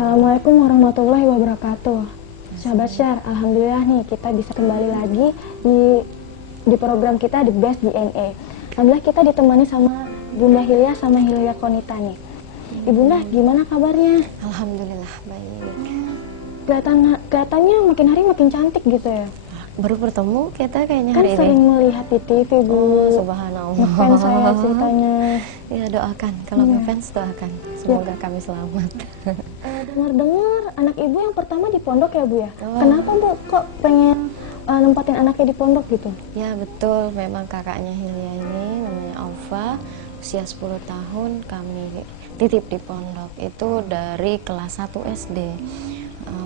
Assalamualaikum warahmatullahi wabarakatuh. Sahabat Share, alhamdulillah nih kita bisa kembali lagi di program kita di Best DNA. Alhamdulillah kita ditemani sama Bunda Hilya sama Hilya Konita nih. Ibunda, gimana kabarnya? Alhamdulillah baik. Kelihatannya makin hari makin cantik gitu ya. Baru bertemu kita kayaknya Kan hari sering ini. melihat di TV, Bu. Subhanallah. Ngefans saya ceritanya. Ya doakan, kalau ngefans doakan. Semoga kami selamat. Dengar-dengar anak ibu yang pertama di pondok ya, Bu ya? Oh. Kenapa, Bu, kok pengen nempatin anaknya di pondok gitu? Ya betul, memang kakaknya Hilya ini namanya Aufa, usia 10 tahun kami titip di pondok. Itu dari kelas 1 SD.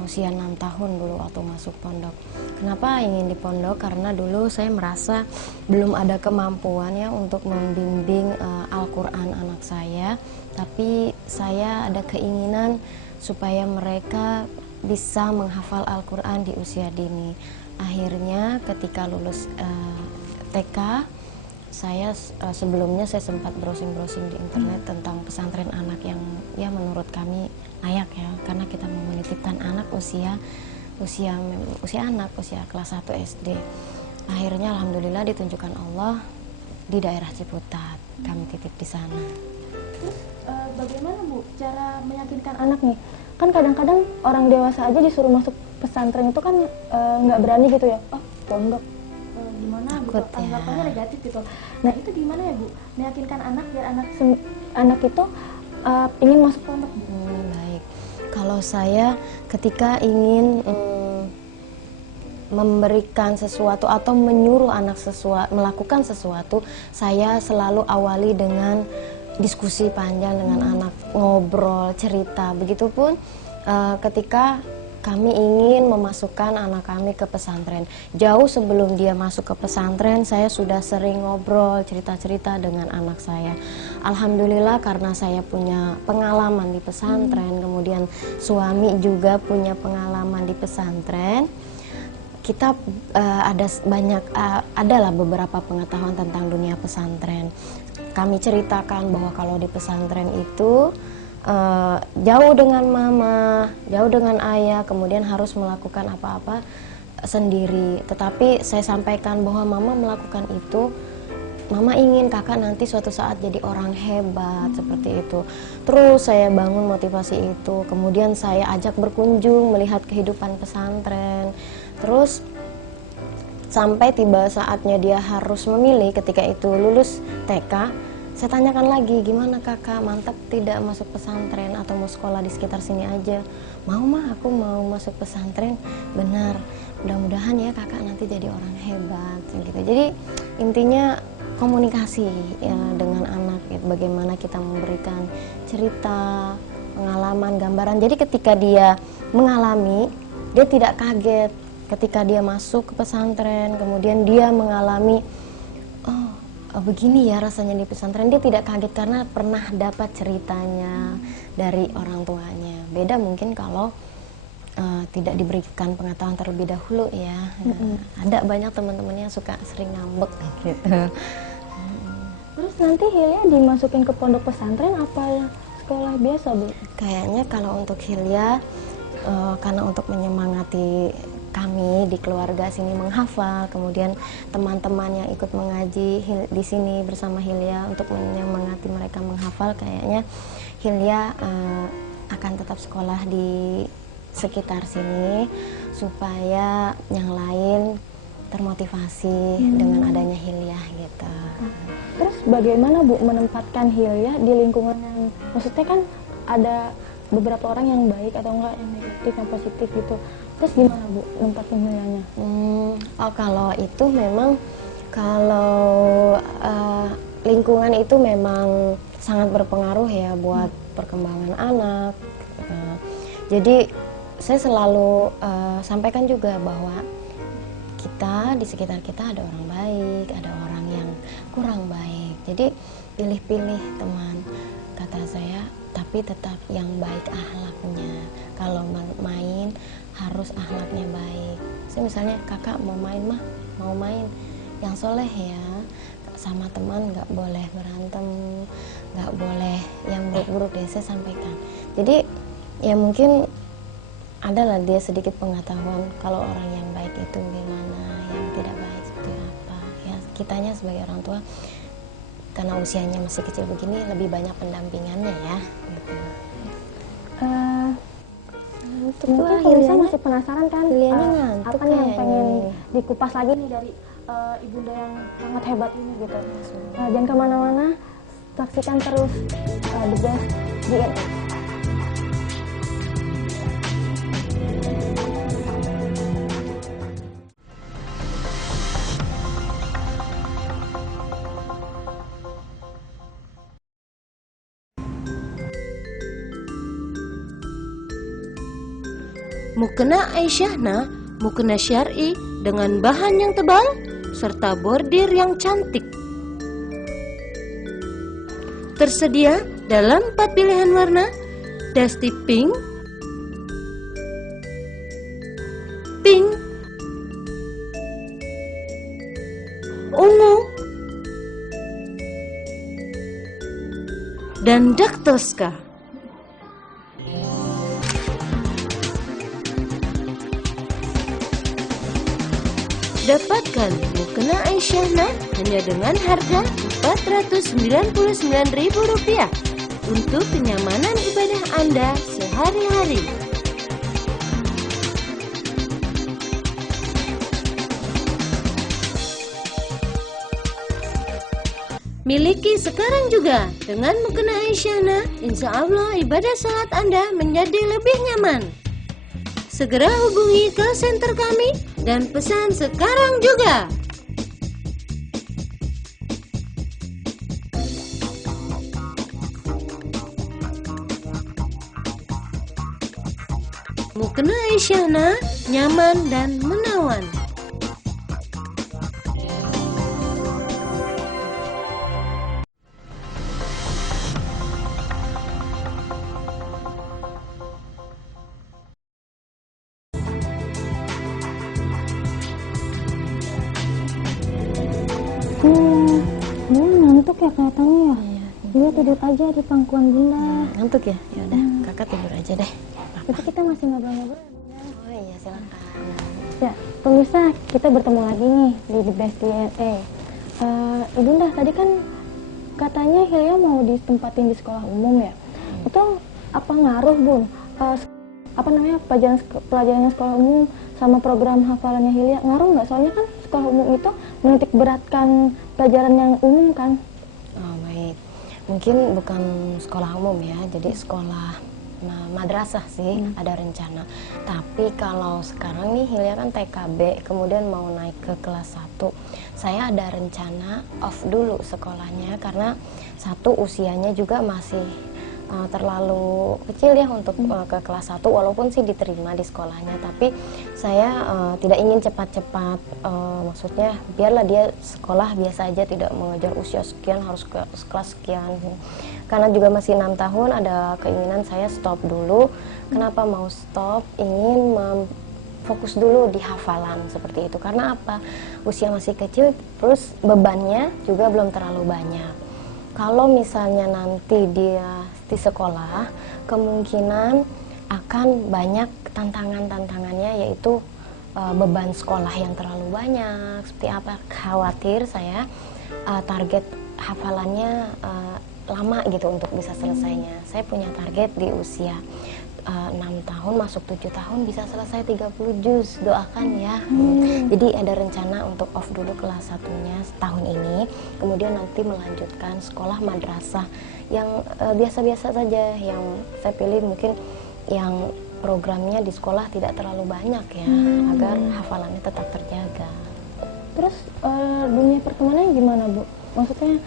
Usia 6 tahun dulu waktu masuk pondok. Kenapa ingin di pondok? Karena dulu saya merasa belum ada kemampuan ya untuk membimbing Al-Quran anak saya. Tapi saya ada keinginan supaya mereka bisa menghafal Al-Quran di usia dini. Akhirnya ketika lulus TK, saya sebelumnya saya sempat browsing-browsing di internet tentang pesantren anak yang ya menurut kami layak ya, karena kita mau menitipkan anak usia kelas 1 SD. Akhirnya alhamdulillah ditunjukkan Allah di daerah Ciputat, kami titip di sana. Terus bagaimana, Bu, cara meyakinkan anak nih? Kan kadang-kadang orang dewasa aja disuruh masuk pesantren itu kan nggak berani gitu ya. Oh, pondok gimana Takut gitu, ya. anggapannya negatif gitu. Nah itu gimana ya, Bu, meyakinkan anak biar anak itu ingin masuk pondok, Bu? Baik, kalau saya ketika ingin memberikan sesuatu atau menyuruh anak melakukan sesuatu, saya selalu awali dengan diskusi panjang dengan anak, ngobrol, cerita. Begitupun ketika kami ingin memasukkan anak kami ke pesantren. Jauh sebelum dia masuk ke pesantren, saya sudah sering ngobrol, cerita-cerita dengan anak saya. Alhamdulillah karena saya punya pengalaman di pesantren, kemudian suami juga punya pengalaman di pesantren. Kita adalah beberapa pengetahuan tentang dunia pesantren. Kami ceritakan bahwa kalau di pesantren itu jauh dengan mama, jauh dengan ayah, kemudian harus melakukan apa-apa sendiri. Tetapi saya sampaikan bahwa mama melakukan itu, mama ingin kakak nanti suatu saat jadi orang hebat, seperti itu. Terus saya bangun motivasi itu, kemudian saya ajak berkunjung melihat kehidupan pesantren. Terus sampai tiba saatnya dia harus memilih, ketika itu lulus TK, saya tanyakan lagi, gimana kakak, mantap tidak masuk pesantren atau mau sekolah di sekitar sini aja? Mau mah, aku mau masuk pesantren. Benar, mudah-mudahan ya kakak nanti jadi orang hebat gitu. Jadi intinya komunikasi ya dengan anak, gitu. Bagaimana kita memberikan cerita, pengalaman, gambaran. Jadi ketika dia mengalami, dia tidak kaget ketika dia masuk ke pesantren, kemudian dia mengalami begini ya rasanya di pesantren. Dia tidak kaget karena pernah dapat ceritanya dari orang tuanya. Beda mungkin kalau tidak diberikan pengetahuan terlebih dahulu ya. Ada banyak teman-teman yang suka sering ngambek gitu. Terus nanti Hilya dimasukin ke pondok pesantren apa sekolah biasa, Bu? Kayaknya kalau untuk Hilya, karena untuk menyemangati kami di keluarga sini menghafal, kemudian teman-teman yang ikut mengaji di sini bersama Hilya untuk menyemangati mereka menghafal, kayaknya Hilya akan tetap sekolah di sekitar sini supaya yang lain termotivasi dengan adanya Hilya gitu. Terus bagaimana, Bu, menempatkan Hilya di lingkungan yang, maksudnya kan ada beberapa orang yang baik atau enggak, yang negatif, yang positif gitu. Terus gimana, Bu, nempatin Hilyanya? Kalau itu memang, kalau lingkungan itu memang sangat berpengaruh ya buat perkembangan anak. Jadi saya selalu sampaikan juga bahwa kita di sekitar kita ada orang baik, ada orang yang kurang baik. Jadi pilih-pilih teman, kata saya, tapi tetap yang baik akhlaknya. Kalau main harus akhlaknya baik. Saya misalnya kakak mau main mah, mau main yang soleh ya, sama teman nggak boleh berantem, nggak boleh yang buruk-buruk deh, saya sampaikan. Jadi Ya mungkin adalah dia sedikit pengetahuan kalau orang yang baik itu gimana, yang tidak baik seperti apa. Ya kitanya sebagai orang tua karena usianya masih kecil begini lebih banyak pendampingannya ya. Gitu. Mungkin Hilya masih penasaran kan Hilianya ngantuk apa nih yang kayaknya pengen nih. dikupas lagi nih dari ibunda yang sangat hebat ini gitu. Jangan kemana-mana, saksikan terus The Best DNA. Mukena Aisyahna, mukena syar'i dengan bahan yang tebal serta bordir yang cantik. Tersedia dalam 4 pilihan warna: dusty pink, pink, ungu, dan dark Tosca. Dapatkan mukena Aisyahna hanya dengan harga Rp499.000 untuk kenyamanan ibadah Anda sehari-hari. Miliki sekarang juga. Dengan mukena Aisyahna, insya Allah ibadah salat Anda menjadi lebih nyaman. Segera hubungi call center kami dan pesan sekarang juga. Mukena Aisyahna, nyaman dan menawan. Bunda ngantuk ya kelihatannya ya. Bunda tidur aja di pangkuan Bunda. Ngantuk ya? Ya udah, kakak tidur aja deh. Tapi kita masih ngobrol-ngobrol. Oh iya, silakan. Ya, pemirsa, kita bertemu lagi nih di The Best DNA. Ibunda, tadi kan katanya Hilya mau ditempatin di sekolah umum ya. Itu apa ngaruh, Bun? Apa namanya pelajaran sekolah umum sama program hafalannya Hilya ngaruh nggak? Soalnya kan sekolah umum itu menitik beratkan pelajaran yang umum kan. Oh baik, mungkin bukan sekolah umum ya, jadi sekolah madrasah sih ada rencana. Tapi kalau sekarang nih Hilya kan TKB, kemudian mau naik ke kelas 1. Saya ada rencana off dulu sekolahnya karena satu usianya juga masih terlalu kecil ya untuk ke kelas 1, walaupun sih diterima di sekolahnya, tapi saya tidak ingin cepat-cepat, maksudnya biarlah dia sekolah biasa aja, tidak mengejar usia sekian harus ke kelas sekian, karena juga masih 6 tahun. Ada keinginan saya stop dulu. Kenapa mau stop? Ingin fokus dulu di hafalan seperti itu. Karena apa? Usia masih kecil, terus bebannya juga belum terlalu banyak. Kalau misalnya nanti dia di sekolah, kemungkinan akan banyak tantangannya, yaitu beban sekolah yang terlalu banyak. Seperti apa? Khawatir saya target hafalannya lama gitu untuk bisa selesainya. Saya punya target di usia 6 tahun masuk 7 tahun bisa selesai 30 juz. Doakan ya. Jadi ada rencana untuk off dulu kelas 1-nya setahun ini, kemudian nanti melanjutkan sekolah madrasah yang biasa-biasa saja. Yang saya pilih mungkin yang programnya di sekolah tidak terlalu banyak ya, agar hafalannya tetap terjaga. Terus dunia pertemanannya gimana, Bu? Maksudnya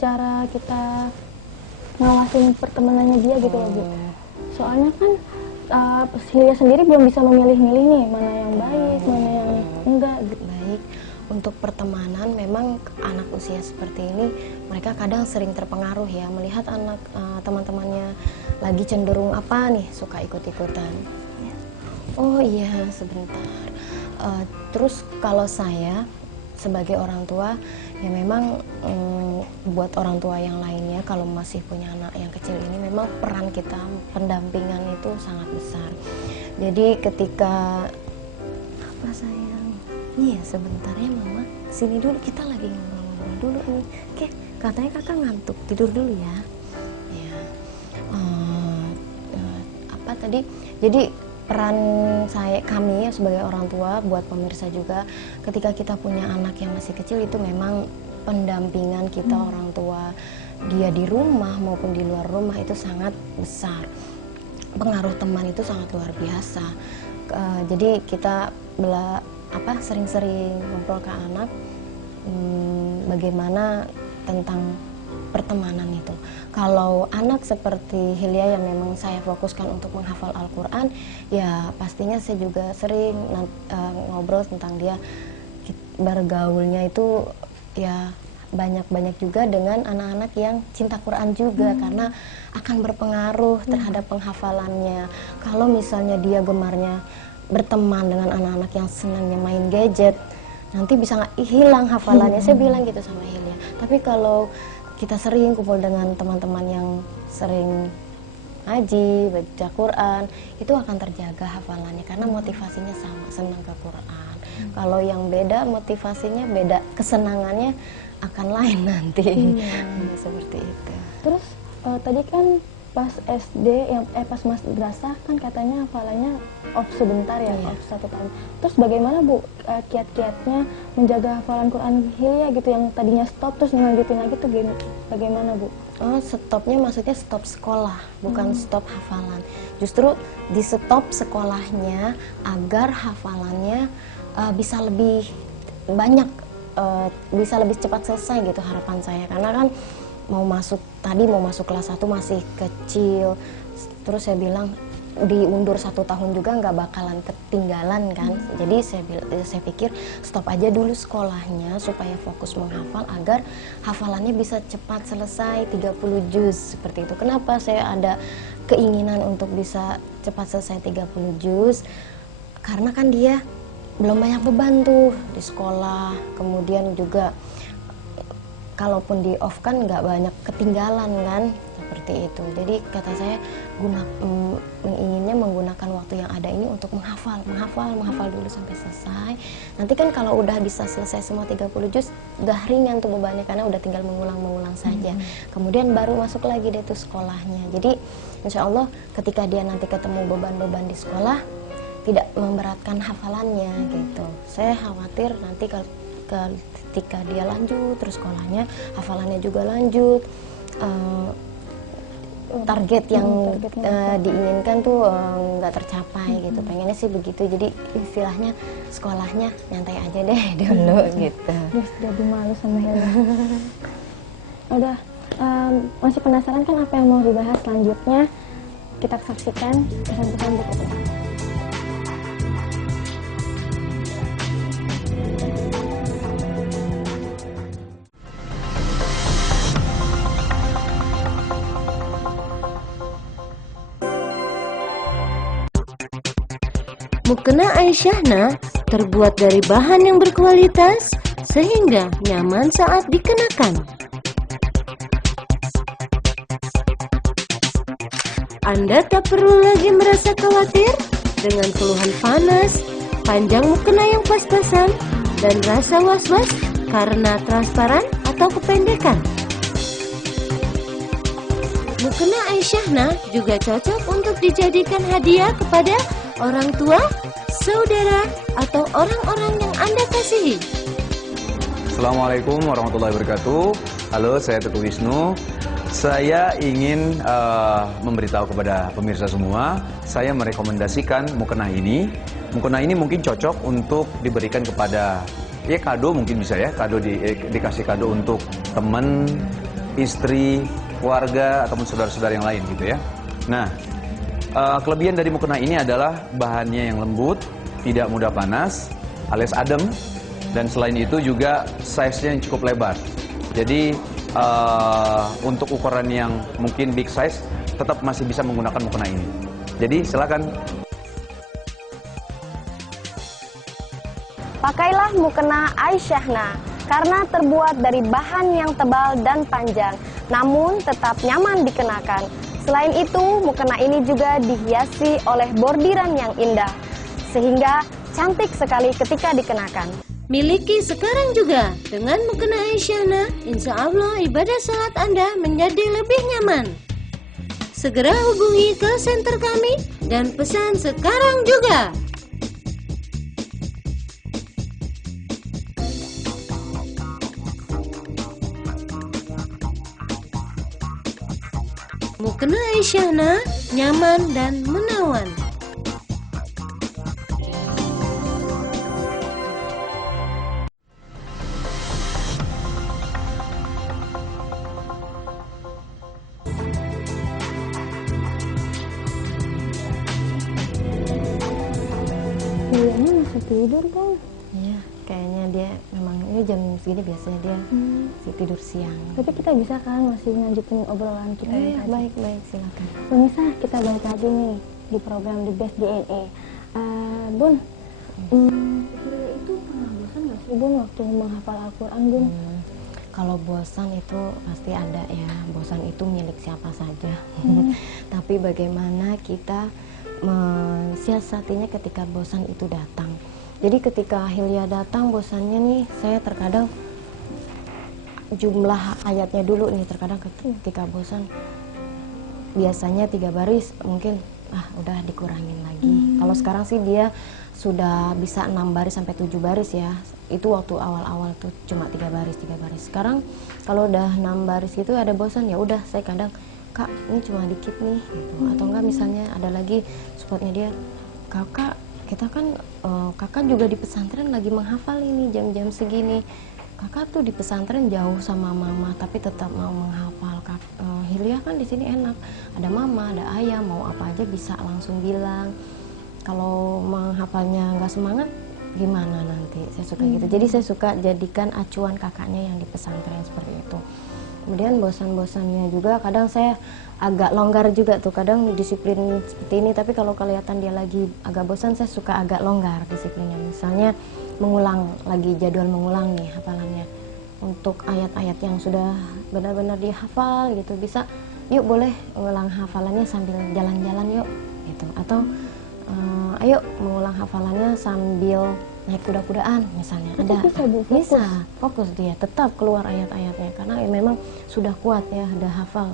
cara kita ngawasin pertemanannya dia gitu loh, Bu. Soalnya kan Hilya sendiri belum bisa memilih-milih nih mana yang baik, mana yang enggak. Baik, untuk pertemanan memang anak usia seperti ini mereka kadang sering terpengaruh ya, melihat anak teman-temannya lagi cenderung apa nih, suka ikut-ikutan. Oh iya, sebentar. Terus kalau saya sebagai orang tua ya memang buat orang tua yang lainnya kalau masih punya anak yang kecil ini memang peran kita pendampingan itu sangat besar. Jadi ketika apa sayang, iya sebentar ya mama, sini dulu kita lagi ngobrol-ngobrol dulu nih. Oke, katanya kakak ngantuk, tidur dulu ya. Ya, apa tadi? Jadi peran kami ya sebagai orang tua buat pemirsa juga ketika kita punya anak yang masih kecil itu memang pendampingan kita orang tua dia di rumah maupun di luar rumah itu sangat besar. Pengaruh teman itu sangat luar biasa. Jadi kita sering-sering ngobrol ke anak bagaimana tentang pertemanan itu. Kalau anak seperti Hilya yang memang saya fokuskan untuk menghafal Al-Quran, ya pastinya saya juga sering ngobrol tentang dia bergaulnya itu ya banyak-banyak juga dengan anak-anak yang cinta Quran juga karena akan berpengaruh terhadap penghafalannya. Kalau misalnya dia gemarnya berteman dengan anak-anak yang senangnya main gadget, nanti bisa hilang hafalannya. Saya bilang gitu sama Hilya. Tapi kalau kita sering kumpul dengan teman-teman yang sering ngaji, baca Quran, itu akan terjaga hafalannya karena motivasinya sama, senang ke Quran. Kalau yang beda motivasinya, beda kesenangannya akan lain nanti. Seperti itu. Terus tadi kan pas SD pas madrasah kan katanya hafalannya off sebentar ya, off 1 tahun. Terus bagaimana Bu kiat-kiatnya menjaga hafalan Quran Hilya gitu yang tadinya stop terus ngelanjutin lagi tuh bagaimana Bu? Oh, stopnya maksudnya stop sekolah, bukan stop hafalan. Justru di stop sekolahnya agar hafalannya bisa lebih banyak, bisa lebih cepat selesai gitu harapan saya. Karena kan mau masuk kelas 1 masih kecil, terus saya bilang diundur 1 tahun juga nggak bakalan ketinggalan kan. Jadi saya pikir stop aja dulu sekolahnya supaya fokus menghafal agar hafalannya bisa cepat selesai 30 juz seperti itu. Kenapa saya ada keinginan untuk bisa cepat selesai 30 juz? Karena kan dia belum banyak beban tuh di sekolah, kemudian juga kalaupun di off kan nggak banyak ketinggalan kan, seperti itu. Jadi kata saya inginnya menggunakan waktu yang ada ini untuk menghafal dulu sampai selesai. Nanti kan kalau udah bisa selesai semua 30 juz, udah ringan tuh bebannya karena udah tinggal mengulang saja. Kemudian baru masuk lagi deh tuh sekolahnya. Jadi insya Allah ketika dia nanti ketemu beban-beban di sekolah tidak memberatkan hafalannya gitu. Saya khawatir nanti ketika dia lanjut terus sekolahnya hafalannya juga lanjut, target yang diinginkan tuh nggak tercapai gitu. Pengennya sih begitu. Jadi istilahnya sekolahnya nyantai aja deh dulu gitu. Terus jadi malu sama Hilya. Udah masih penasaran kan apa yang mau dibahas selanjutnya? Kita saksikan pesan-pesan berikutnya. Mukena Aisyahna terbuat dari bahan yang berkualitas sehingga nyaman saat dikenakan. Anda tak perlu lagi merasa khawatir dengan keluhan panas, panjang mukena yang pas-pasan, dan rasa was-was karena transparan atau kependekan. Mukena Aisyahna juga cocok untuk dijadikan hadiah kepada orang tua, saudara, atau orang-orang yang Anda kasihi. Assalamualaikum warahmatullahi wabarakatuh. Halo, saya Teguh Wisnu. Saya ingin memberitahu kepada pemirsa semua, saya merekomendasikan mukena ini. Mukena ini mungkin cocok untuk diberikan kepada kado, mungkin bisa ya, dikasih kado untuk teman, istri, keluarga, ataupun saudara-saudara yang lain gitu ya. Nah, kelebihan dari mukena ini adalah bahannya yang lembut, tidak mudah panas, alias adem, dan selain itu juga size-nya yang cukup lebar. Jadi untuk ukuran yang mungkin big size tetap masih bisa menggunakan mukena ini. Jadi silakan. Pakailah mukena Aisyahna karena terbuat dari bahan yang tebal dan panjang, namun tetap nyaman dikenakan. Selain itu, mukena ini juga dihiasi oleh bordiran yang indah, sehingga cantik sekali ketika dikenakan. Miliki sekarang juga dengan mukena Aisyahna, insya Allah ibadah salat Anda menjadi lebih nyaman. Segera hubungi call center kami dan pesan sekarang juga. Mukena Aisyahna, nyaman dan menawan. Hilyanya masih tidur, Bang. Iya, kayaknya dia memang ini jam segini biasanya dia tidur siang. Tapi kita bisa kan masih lanjutin obrolan kita yang tadi? Baik, silakan. Pemirsa, kita balik lagi nih di program The Best DNA. Bun, Hilya itu pernah bosan nggak sih, Bun, waktu menghafal Al-Quran, Bun? Kalau bosan itu pasti ada ya. Bosan itu milik siapa saja. Tapi bagaimana kita mensiasatinya ketika bosan itu datang. Jadi ketika Hilya datang bosannya nih, saya terkadang jumlah ayatnya dulu nih, terkadang ketika bosan biasanya 3 baris, mungkin udah dikurangin lagi. Kalau sekarang sih dia sudah bisa 6 baris sampai 7 baris ya. Itu waktu awal-awal tuh cuma 3 baris. Sekarang kalau udah 6 baris gitu ada bosan, ya udah saya kadang, Kak ini cuma dikit nih gitu. Atau enggak misalnya ada lagi supportnya dia, Kakak kita kan kakak juga di pesantren lagi menghafal ini jam-jam segini. Kakak tuh di pesantren jauh sama mama tapi tetap mau menghafal. Hilya kan di sini enak, ada mama, ada ayah, mau apa aja bisa langsung bilang. Kalau menghafalnya nggak semangat gimana nanti? Saya suka gitu. Jadi saya suka jadikan acuan kakaknya yang di pesantren seperti itu. Kemudian bosan-bosannya juga kadang saya agak longgar juga tuh, kadang disiplin seperti ini, tapi kalau kelihatan dia lagi agak bosan saya suka agak longgar disiplinnya. Misalnya mengulang lagi, jadwal mengulang nih hafalannya. Untuk ayat-ayat yang sudah benar-benar dihafal gitu, bisa yuk boleh mengulang hafalannya sambil jalan-jalan yuk gitu. Atau ayo mengulang hafalannya sambil naik kuda-kudaan misalnya. Ada bisa fokus dia tetap keluar ayat-ayatnya karena memang sudah kuat ya, udah hafal.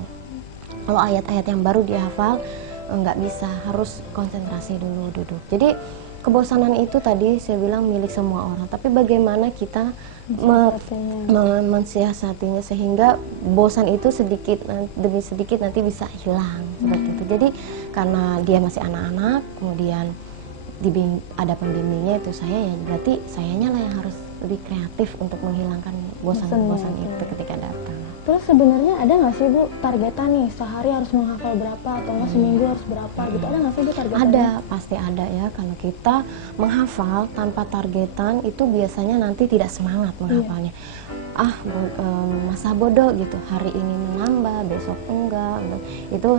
Kalau ayat-ayat yang baru dia hafal nggak bisa, harus konsentrasi dulu duduk. Jadi kebosanan itu tadi saya bilang milik semua orang, tapi bagaimana kita mensiasatinya sehingga bosan itu sedikit demi sedikit nanti bisa hilang seperti itu. Jadi karena dia masih anak-anak, kemudian ada pembimbingnya itu saya, ya berarti sayanya lah yang harus lebih kreatif untuk menghilangkan bosan-bosan itu ketika datang. Terus sebenarnya ada nggak sih, Bu, targetan nih sehari harus menghafal berapa atau nggak seminggu harus berapa gitu, ada nggak sih, Bu, targetan? Ada, pasti ada ya. Kalau kita menghafal tanpa targetan itu biasanya nanti tidak semangat menghafalnya. Masa bodoh gitu, hari ini menambah besok enggak gitu. Itu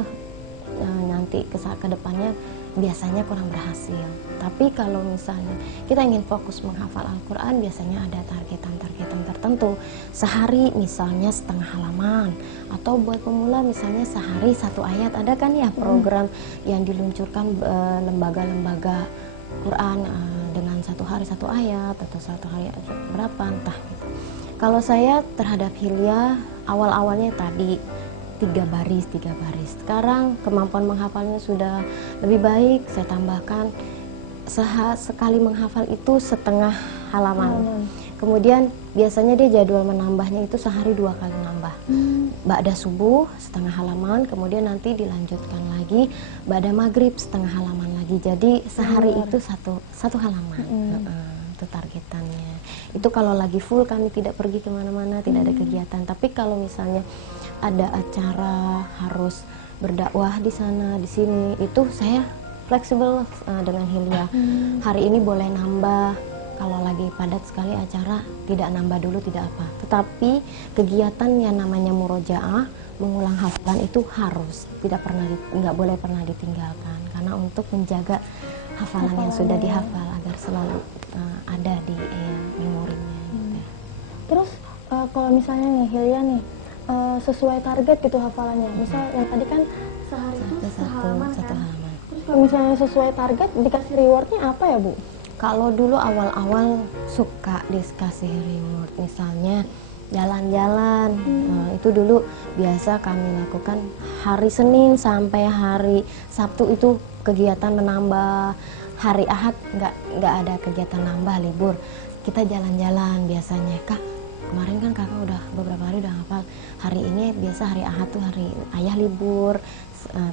nanti ke depannya biasanya kurang berhasil. Tapi kalau misalnya kita ingin fokus menghafal Al-Quran, biasanya ada targetan-targetan tertentu. Sehari misalnya setengah halaman, atau buat pemula misalnya sehari 1 ayat. Ada kan ya program yang diluncurkan lembaga-lembaga Quran dengan 1 hari 1 ayat atau 1 hari berapa entah gitu. Kalau saya terhadap Hilya awal-awalnya tadi 3 baris. Sekarang kemampuan menghafalnya sudah lebih baik, saya tambahkan sekali menghafal itu setengah halaman. Kemudian biasanya dia jadwal menambahnya itu sehari 2 kali nambah. Ba'da subuh setengah halaman, kemudian nanti dilanjutkan lagi ba'da maghrib setengah halaman lagi. Jadi sehari itu satu halaman. Itu targetannya. Itu kalau lagi full, kami tidak pergi kemana-mana, tidak ada kegiatan. Tapi kalau misalnya ada acara harus berdakwah di sana di sini, itu saya fleksibel dengan Hilya. Hari ini boleh nambah, kalau lagi padat sekali acara tidak nambah dulu, tidak apa. Tetapi kegiatan yang namanya murojaah, mengulang hafalan itu harus nggak boleh pernah ditinggalkan, karena untuk menjaga hafalan yang sudah dihafal agar selalu ada di memorinya. Gitu. Terus kalau misalnya nih Hilya nih sesuai target gitu hafalannya, misal yang tadi kan sehari itu sehalaman Satu kan. halaman. Terus kalau misalnya sesuai target dikasih rewardnya apa ya Bu? Kalau dulu awal-awal suka dikasih reward, misalnya jalan-jalan. Itu dulu biasa kami lakukan hari Senin sampai hari Sabtu itu kegiatan menambah. Hari Ahad nggak ada kegiatan nambah, libur. Kita jalan-jalan biasanya. Kak, kemarin kan kakak udah beberapa hari udah hafal. Hari ini biasa hari Ahad tuh hari ayah libur.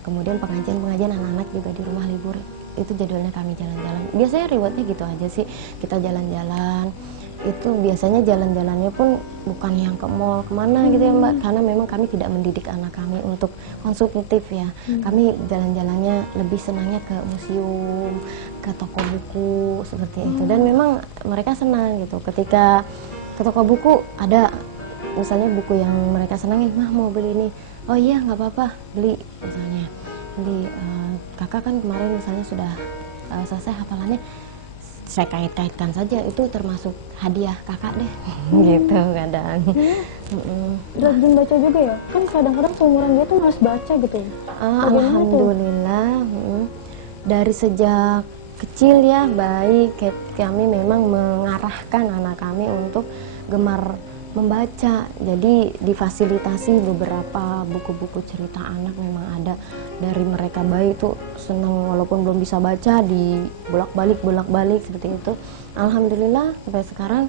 Kemudian pengajian anak-anak juga di rumah libur. Itu jadwalnya kami jalan-jalan. Biasanya rewardnya gitu aja sih. Kita jalan-jalan. Itu biasanya jalan-jalannya pun bukan yang ke mall kemana gitu ya Mbak, karena memang kami tidak mendidik anak kami untuk konsumtif ya. Kami jalan-jalannya lebih senangnya ke museum, ke toko buku seperti itu, dan memang mereka senang gitu ketika ke toko buku ada misalnya buku yang mereka senangin, mah mau beli ini, oh iya nggak apa-apa beli, misalnya beli kakak kan kemarin misalnya sudah selesai hafalannya, saya kait-kaitkan saja, itu termasuk hadiah kakak deh. Gitu kadang. Rajin baca juga ya? Kan kadang-kadang seumuran dia tuh harus baca gitu. Alhamdulillah. Dari sejak kecil ya baik, kami memang mengarahkan anak kami untuk gemar membaca. Jadi difasilitasi beberapa buku-buku cerita anak memang ada. Dari mereka bayi itu senang walaupun belum bisa baca, di bolak-balik seperti itu. Alhamdulillah sampai sekarang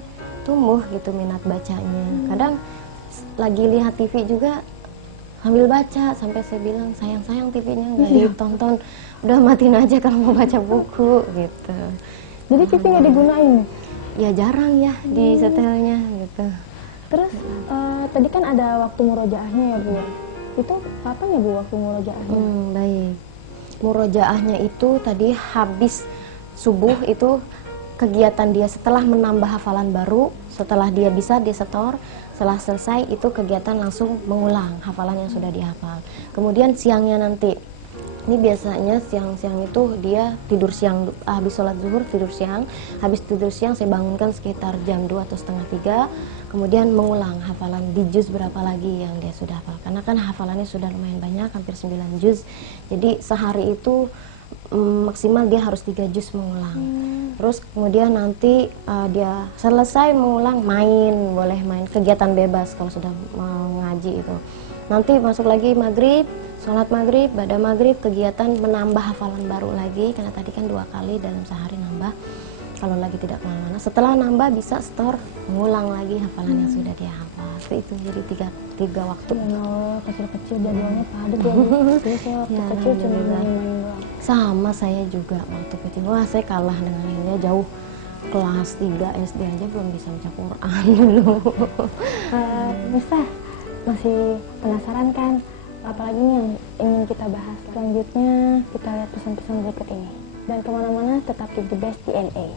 tumbuh gitu minat bacanya. Kadang lagi lihat TV juga sambil baca, sampai saya bilang sayang TV-nya nggak ditonton, udah matiin aja kalau mau baca buku gitu. Jadi TV nggak digunain? Ya jarang ya di setelnya gitu. Terus tadi kan ada waktu murojaahnya ya Bu. Itu kapan ya Bu waktu murojaahnya? Baik. Murojaahnya itu tadi habis subuh, itu kegiatan dia setelah menambah hafalan baru, setelah dia bisa disetor, setelah selesai itu kegiatan langsung mengulang hafalan yang sudah dihafal. Kemudian siangnya nanti, ini biasanya siang-siang itu dia tidur siang, habis sholat zuhur tidur siang, habis tidur siang saya bangunkan sekitar jam 2 atau setengah 3, kemudian mengulang hafalan di juz berapa lagi yang dia sudah hafal, karena kan hafalannya sudah lumayan banyak, hampir 9 juz, jadi sehari itu maksimal dia harus 3 juz mengulang. Terus kemudian nanti dia selesai mengulang, boleh main, kegiatan bebas kalau sudah mengaji itu. Nanti masuk lagi maghrib, sholat maghrib, ba'da maghrib kegiatan menambah hafalan baru lagi, karena tadi kan 2 kali dalam sehari nambah. Kalau lagi tidak kemana-mana, setelah nambah bisa store, mengulang lagi hafalan yang sudah dia hafal. Itu jadi tiga waktu. Kecil-kecil jadwalnya padat ya Bu. Jadi saya waktu kecil cuma main-main doang. Sama saya juga waktu kecil. Wah, saya kalah dengan Hilya jauh. Kelas 3 SD aja belum bisa baca Quran dulu. Bisa masih penasaran kan? Apalagi nih yang ingin kita bahas. Selanjutnya kita lihat pesan-pesan berikut ini. Dan kemana-mana tetap di The Best DNA.